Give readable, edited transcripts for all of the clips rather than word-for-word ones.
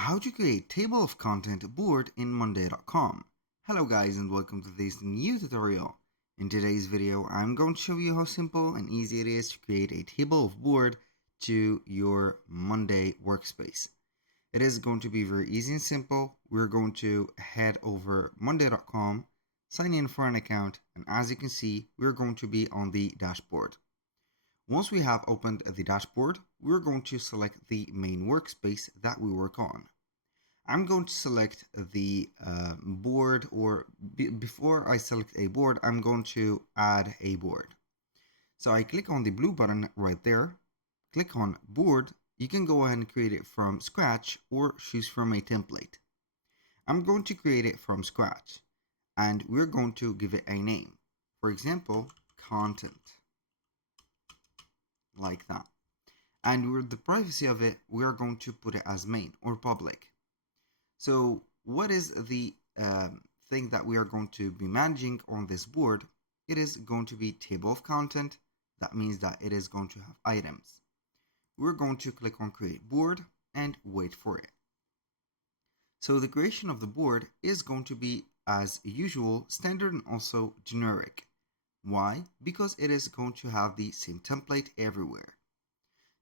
How to create table of content board in monday.com. Hello guys and welcome to this new tutorial. In today's video I'm going to show you how simple and easy it is to create a table of board to your Monday workspace. It is going to be very easy and simple. We're going to head over monday.com, sign in for an account, and as you can see we're going to be on the dashboard. Once we have opened the dashboard, we're going to select the main workspace that we work on. I'm going to select the board, or before I select a board, I'm going to add a board. So I click on the blue button right there, click on board. You can go ahead and create it from scratch or choose from a template. I'm going to create it from scratch and we're going to give it a name. For example, content. Like that. And with the privacy of it, we're going to put it as main or public. So what is the thing that we are going to be managing on this board? It is going to be table of content. That means that it is going to have items. We're going to click on create board and wait for it. So the creation of the board is going to be as usual, standard and also generic. Why? Because it is going to have the same template everywhere.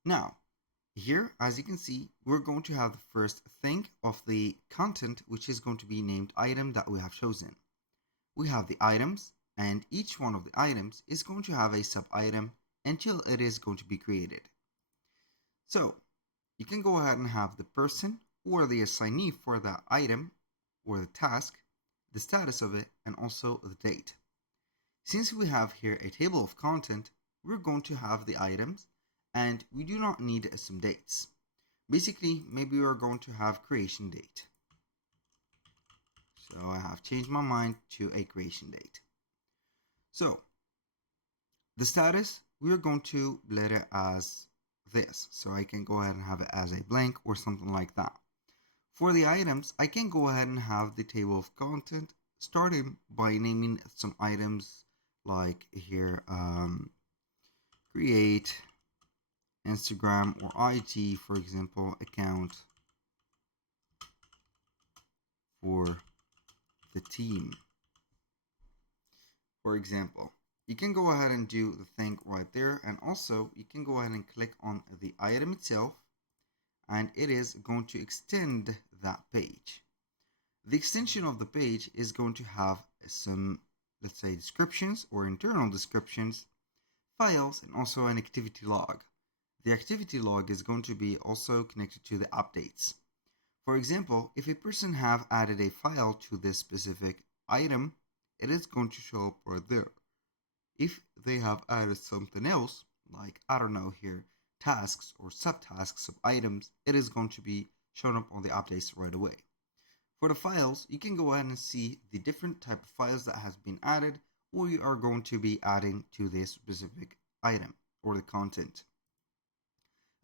Now, here, as you can see, we're going to have the first thing of the content, which is going to be named item that we have chosen. We have the items, and each one of the items is going to have a sub-item until it is going to be created. So, you can go ahead and have the person or the assignee for that item or the task, the status of it, and also the date. Since we have here a table of content, we're going to have the items and we do not need some dates. Basically, maybe we're going to have creation date. So I have changed my mind to a creation date. So the status, we're going to let it as this. So I can go ahead and have it as a blank or something like that. For the items, I can go ahead and have the table of content starting by naming some items like here, create Instagram or IG, for example, account for the team. For example, you can go ahead and do the thing right there, and also you can go ahead and click on the item itself and it is going to extend that page. The extension of the page is going to have some, let's say, descriptions or internal descriptions, files, and also an activity log. The activity log is going to be also connected to the updates. For example, if a person have added a file to this specific item, it is going to show up right there. If they have added something else, like, I don't know here, tasks or subtasks of items, it is going to be shown up on the updates right away. For the files, you can go ahead and see the different type of files that has been added or you are going to be adding to this specific item or the content.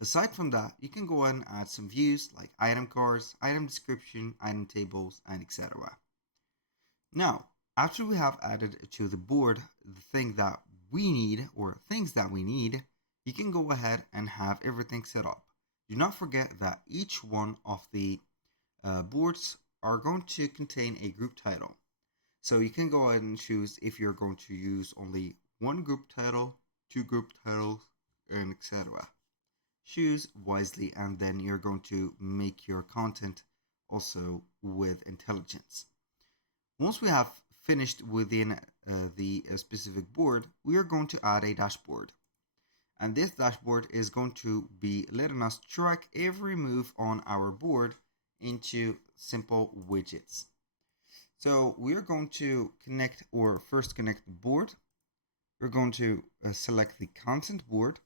Aside from that, you can go ahead and add some views like item cards, item description, item tables, and etc. Now, after we have added to the board the thing that we need or things that we need, you can go ahead and have everything set up. Do not forget that each one of the boards are going to contain a group title. So you can go ahead and choose if you're going to use only one group title, two group titles, and etc. Choose wisely and then you're going to make your content also with intelligence. Once we have finished within the specific board, we are going to add a dashboard. And this dashboard is going to be letting us track every move on our board into simple widgets. So we are going to connect or first connect the board. We're going to select the content board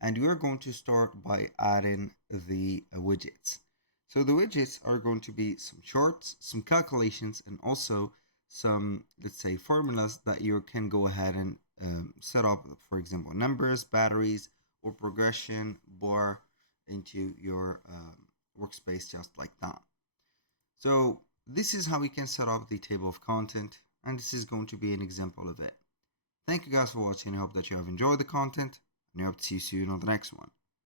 and we are going to start by adding the widgets. So the widgets are going to be some charts, some calculations, and also some, let's say, formulas that you can go ahead and set up, for example, numbers, batteries, or progression bar into your workspace just like that. So this is how we can set up the table of content, and this is going to be an example of it. Thank you guys for watching. I hope that you have enjoyed the content, and I hope to see you soon on the next one.